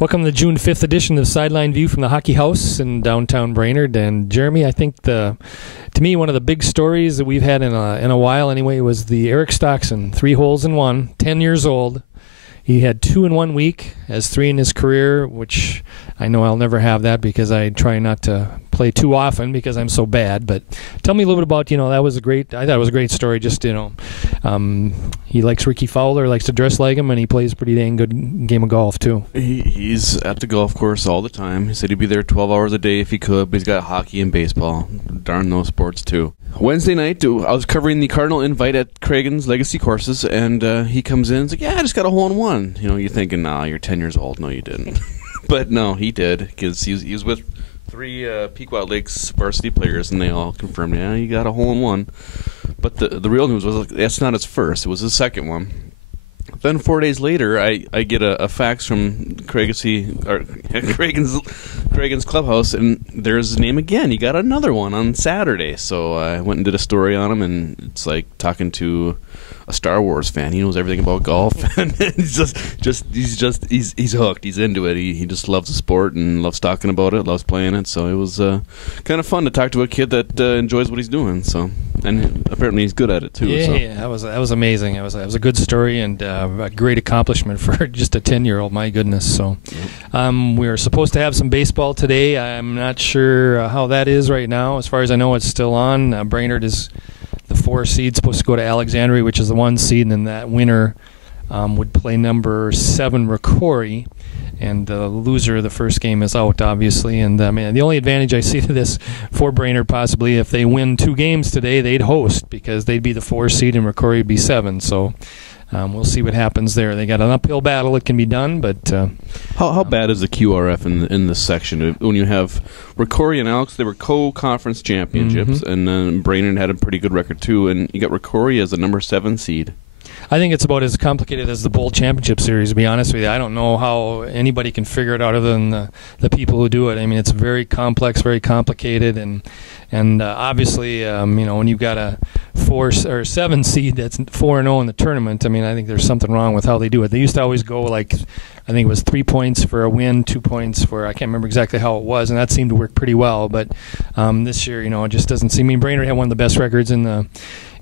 Welcome to the June 5th edition of Sideline View from the Hockey House in downtown Brainerd. And Jeremy, I think to me, one of the big stories that we've had in a while anyway was the Erik Stoxen, 3 holes in 1, 10 years old. He had 2 in 1 week, has 3 in his career, which I know I'll never have that because I try not to play too often because I'm so bad. But tell me a little bit about, that was I thought it was a great story. Just, he likes Ricky Fowler, likes to dress like him, and he plays a pretty dang good game of golf, too. He's at the golf course all the time. He said he'd be there 12 hours a day if he could, but he's got hockey and baseball. Darn those sports, too. Wednesday night, I was covering the Cardinal Invite at Cragen's Legacy Courses, and he comes in and is like, I just got a hole in 1. You're thinking, nah, you're 10 years old. No, you didn't. But no, he did, because he was with 3 Pequot Lakes varsity players, and they all confirmed, you got a hole in 1. But the real news was that's not his first. It was his second one. Then 4 days later, I get a fax from Cragen's clubhouse, and there's his name again. He got another one on Saturday. So I went and did a story on him, and it's like talking to a Star Wars fan. He knows everything about golf, and he's hooked. He's into it. He just loves the sport and loves talking about it, loves playing it. So it was kind of fun to talk to a kid that enjoys what he's doing. So, and apparently he's good at it too. Yeah, that was amazing. It was a good story and a great accomplishment for just a 10-year-old. My goodness. So, we are supposed to have some baseball today. I'm not sure how that is right now. As far as I know, it's still on. Brainerd is the 4 seed, supposed to go to Alexandria, which is the 1 seed, and then that winner would play number 7 Rocori, and the loser of the first game is out, obviously. And the only advantage I see to this for Brainerd, possibly, if they win 2 games today, they'd host because they'd be the 4 seed and Rocori would be 7. So we'll see what happens there. They got an uphill battle. It can be done, but how bad is the QRF in this section? When you have Rocori and Alex, they were co-conference championships, and then Brainerd had a pretty good record too. And you got Rocori as the number 7 seed. I think it's about as complicated as the Bowl Championship Series, to be honest with you. I don't know how anybody can figure it out other than the people who do it. I mean, it's very complex, very complicated, and obviously, when you've got a 4 or 7 seed that's 4-0 in the tournament, I mean, I think there's something wrong with how they do it. They used to always go I think it was 3 points for a win, 2 points for, I can't remember exactly how it was, and that seemed to work pretty well. But this year, it just doesn't seem. I mean, Brainerd had one of the best records in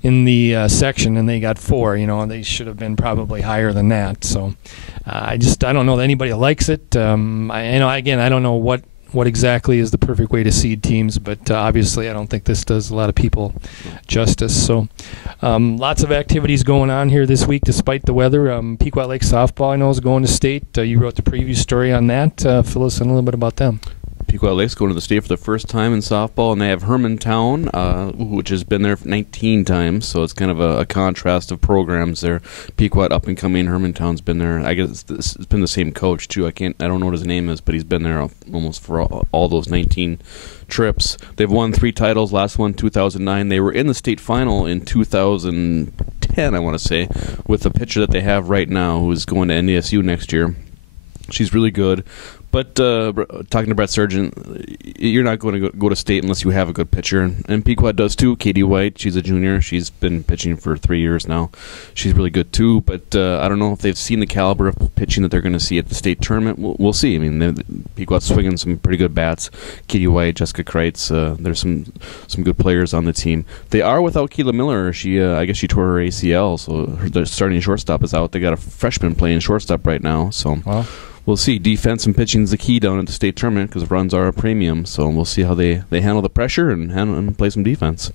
the section, and they got 4. They should have been probably higher than that. So I don't know that anybody likes it. I don't know what exactly is the perfect way to seed teams, but obviously I don't think this does a lot of people justice. So lots of activities going on here this week despite the weather. Pequot Lakes softball, I know, is going to state. You wrote the preview story on that. Fill us in a little bit about them. Pequot Lakes going to the state for the first time in softball, and they have Hermantown, which has been there 19 times, so it's kind of a contrast of programs there. Pequot up and coming, Hermantown's been there. I guess it's been the same coach too. I don't know what his name is, but he's been there almost for all those 19 trips. They've won 3 titles. Last one 2009. They were in the state final in 2010, I want to say, with the pitcher that they have right now, who's going to NDSU next year. She's really good. But talking to Brett Surgeon, you're not going to go to state unless you have a good pitcher. And Pequot does too. Katie White, she's a junior. She's been pitching for 3 years now. She's really good too. But I don't know if they've seen the caliber of pitching that they're going to see at the state tournament. We'll see. I mean, Pequot's swinging some pretty good bats. Katie White, Jessica Kreitz, there's some good players on the team. They are without Keela Miller. I guess she tore her ACL, so their starting shortstop is out. They got a freshman playing shortstop right now. So. Wow. We'll see. Defense and pitching is the key down at the state tournament because runs are a premium. So we'll see how they handle the pressure and play some defense.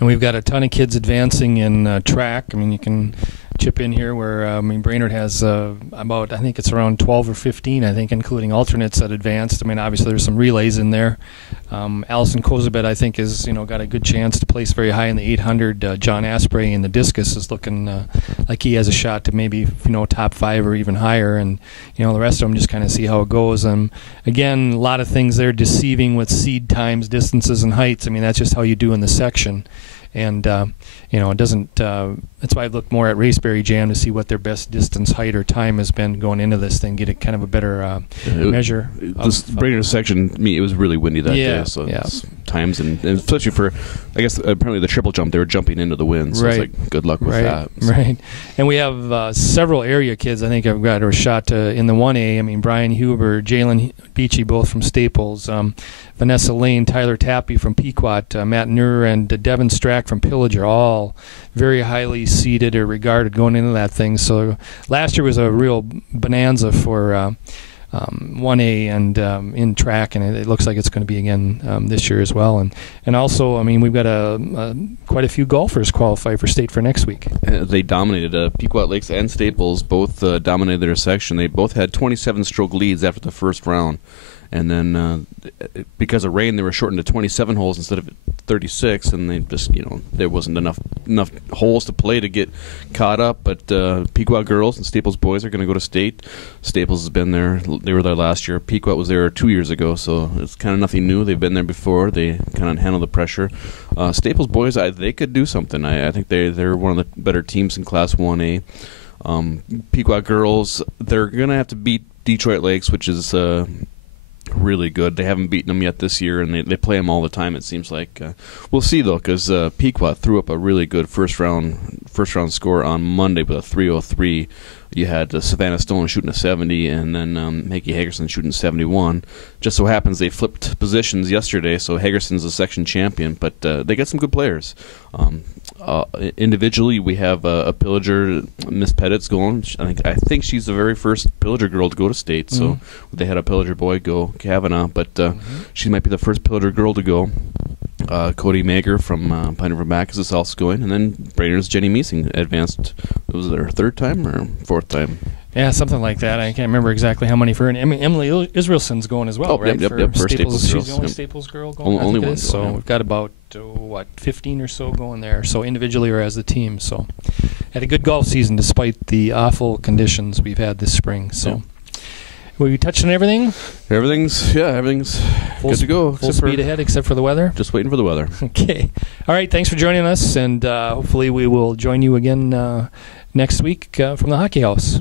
And we've got a ton of kids advancing in track. I mean, you can chip in here where Brainerd has about, I think it's around 12 or 15, I think, including alternates that advanced. I mean, obviously there's some relays in there. Allison Kozabet, I think, has got a good chance to place very high in the 800. John Asprey in the discus is looking like he has a shot to maybe top 5 or even higher. And the rest of them just kind of see how it goes. Again, a lot of things there deceiving with seed times, distances, and heights. I mean, that's just how you do in the section. And it doesn't that's why I've looked more at Raceberry Jam to see what their best distance, height, or time has been going into this thing, get a kind of a better measure. This Brainerd section, it was really windy that day, so it's times, and especially for, I guess, apparently the triple jump, they were jumping into the wind, so it's like, good luck with that. So. Right. And we have several area kids, I think I've got a shot in the 1A. I mean, Brian Huber, Jalen Beachy, both from Staples, Vanessa Lane, Tyler Tappy from Pequot, Matt Nuhr, and Devin Strack from Pillager, all very highly seeded or regarded going into that thing. So last year was a real bonanza for 1A and in track, and it looks like it's going to be again this year as well. And also, I mean, we've got quite a few golfers qualify for state for next week. They dominated. Pequot Lakes and Staples both dominated their section. They both had 27-stroke leads after the first round. And then because of rain, they were shortened to 27 holes instead of 36, and they just, there wasn't enough holes to play to get caught up. But Pequot girls and Staples boys are going to go to state. Staples has been there. They were there last year. Pequot was there 2 years ago, so it's kind of nothing new. They've been there before. They kind of handle the pressure. Staples boys, they could do something. I think they're one of the better teams in Class 1A. Pequot girls, they're going to have to beat Detroit Lakes, which is really good. They haven't beaten them yet this year, and they play them all the time, it seems like. We'll see, though, because Pequot threw up a really good first round score on Monday with a 303. You had Savannah Stone shooting a 70, and then Maggie Hagerson shooting 71. Just so happens they flipped positions yesterday, so Hagerson's a section champion, but they got some good players. Individually, we have a Pillager, Miss Pettit's going. I think she's the very first Pillager girl to go to state, so they had a Pillager boy go, Kavanaugh, but she might be the first Pillager girl to go. Cody Mager from Pine River Backus is also going, and then Brainerd's Jenny Meesing advanced. Was it her third time or fourth time? Yeah, something like that. I can't remember exactly how many for her. And Emily Israelson's going as well, right? Yep, for Staples She's girls. the only Staples girl going. Only one. So we've got about 15 or so going there. So individually or as a team. So had a good golf season despite the awful conditions we've had this spring. So. Were you touched on everything? Everything's good to go. Full speed ahead, except for the weather? Just waiting for the weather. Okay. All right, thanks for joining us, and hopefully we will join you again next week from the Hockey House.